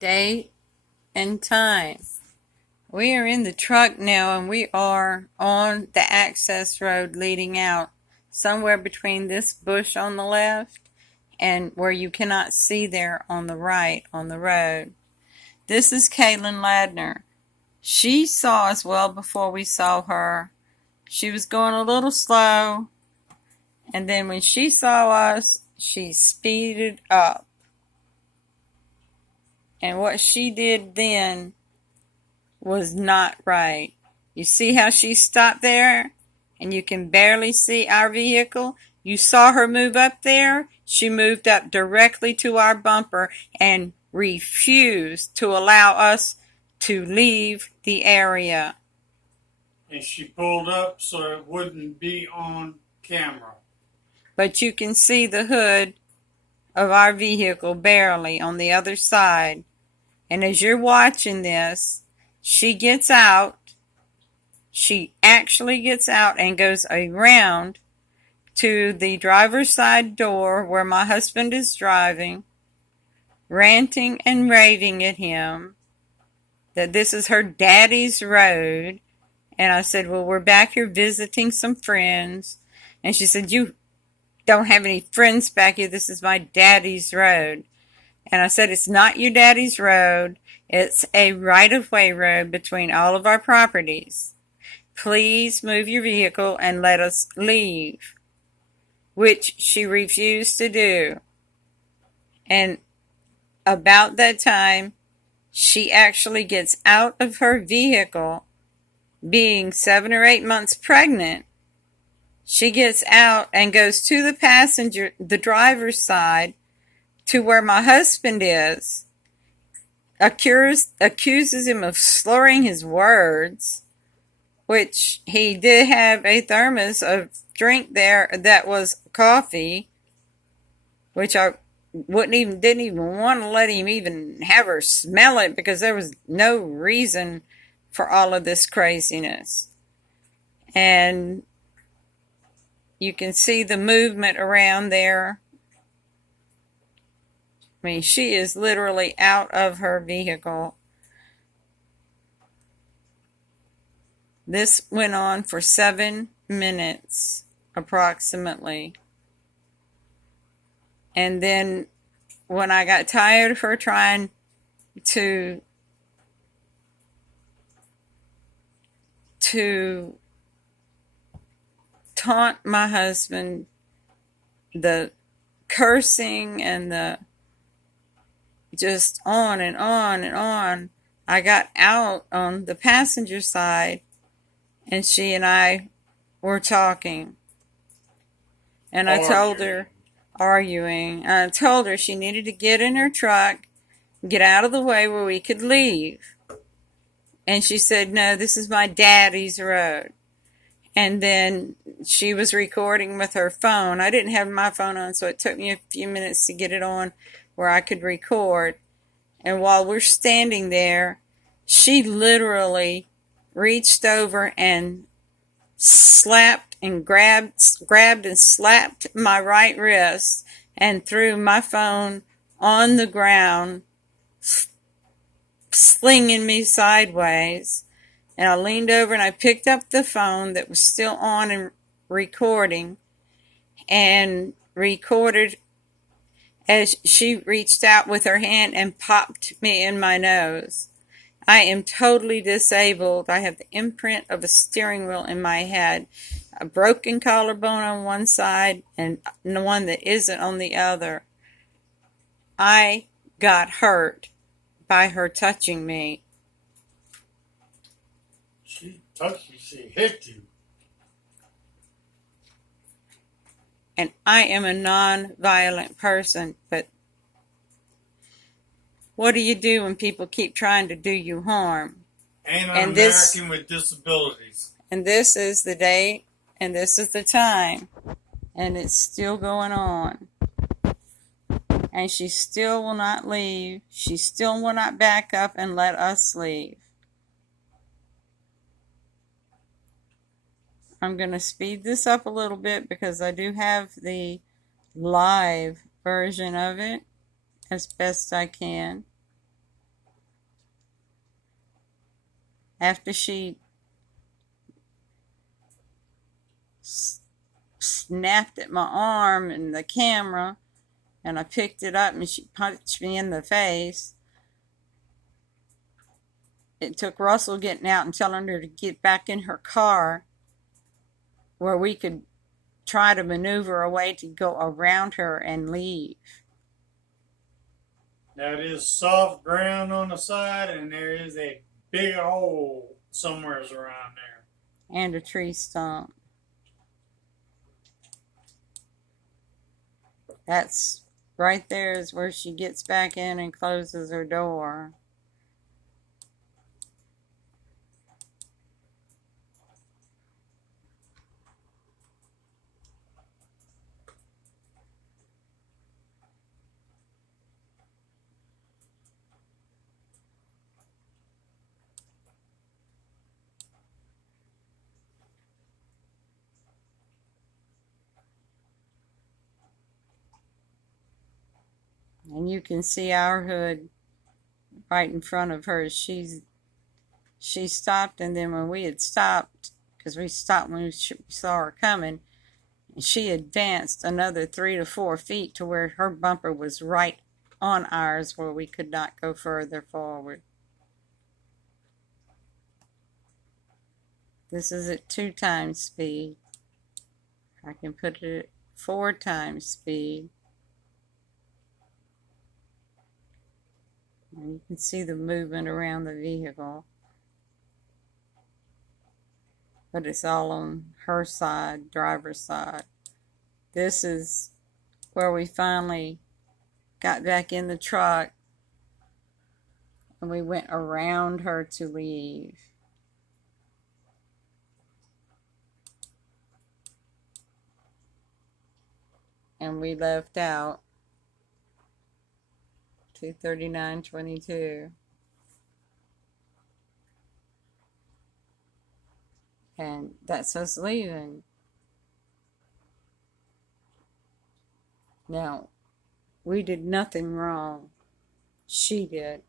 Date and time. We are in the truck now and we are on the access road leading out somewhere between this bush on the left and where you cannot see there on the right on the road. This is Caitlin Ladner. She saw us well before we saw her. She was going a little slow, and then when she saw us, she speeded up. And what she did then was not right. You see how she stopped there? And you can barely see our vehicle? You saw her move up there? She moved up directly to our bumper and refused to allow us to leave the area. And she pulled up so it wouldn't be on camera. But you can see the hood of our vehicle barely on the other side. And as you're watching this, she gets out. She actually gets out and goes around to the driver's side door where my husband is driving, ranting and raving at him that this is her daddy's road. And I said, well, we're back here visiting some friends. And she said, you don't have any friends back here. This is my daddy's road. And I said, it's not your daddy's road. It's a right-of-way road between all of our properties. Please move your vehicle and let us leave, which she refused to do. And about that time, she actually gets out of her vehicle, being 7 or 8 months pregnant. She gets out and goes to the driver's side, to where my husband is, accuses him of slurring his words, which he did have a thermos of drink there that was coffee, which I didn't even want to let him even have her smell it because there was no reason for all of this craziness. And you can see the movement around there. I mean, she is literally out of her vehicle. This went on for 7 minutes, approximately. And then when I got tired of her trying to taunt my husband, the cursing and the just on and on and on, I got out on the passenger side and she and I were talking. And I told her, arguing, I told her she needed to get in her truck, get out of the way where we could leave. And she said, no, this is my daddy's road. And then she was recording with her phone. I didn't have my phone on, so it took me a few minutes to get it on where I could record. And while we're standing there, she literally reached over and slapped and grabbed and slapped my right wrist and threw my phone on the ground, slinging me sideways. And I leaned over and I picked up the phone that was still on and recording, and recorded as she reached out with her hand and popped me in my nose. I am totally disabled. I have the imprint of a steering wheel in my head, a broken collarbone on one side and the one that isn't on the other. I got hurt by her touching me. She touched you, she hit you. And I am a non-violent person, but what do you do when people keep trying to do you harm? And an American with disabilities. And this is the date, and this is the time, and it's still going on. And she still will not leave. She still will not back up and let us leave. I'm going to speed this up a little bit because I do have the live version of it as best I can. After she snapped at my arm and the camera, and I picked it up and she punched me in the face. It took Russell getting out and telling her to get back in her car where we could try to maneuver a way to go around her and leave. Now it is soft ground on the side, and there is a big hole somewhere around there. And a tree stump. That's right there is where she gets back in and closes her door. And you can see our hood right in front of her. She stopped, and then when we had stopped, because we stopped when we saw her coming, she advanced another 3 to 4 feet to where her bumper was right on ours, where we could not go further forward. This is at 2 times speed. I can put it at 4 times speed. And you can see the movement around the vehicle. But it's all on her side, driver's side. This is where we finally got back in the truck and we went around her to leave. And we left out 2:39:22. And that's us leaving. Now, we did nothing wrong. She did.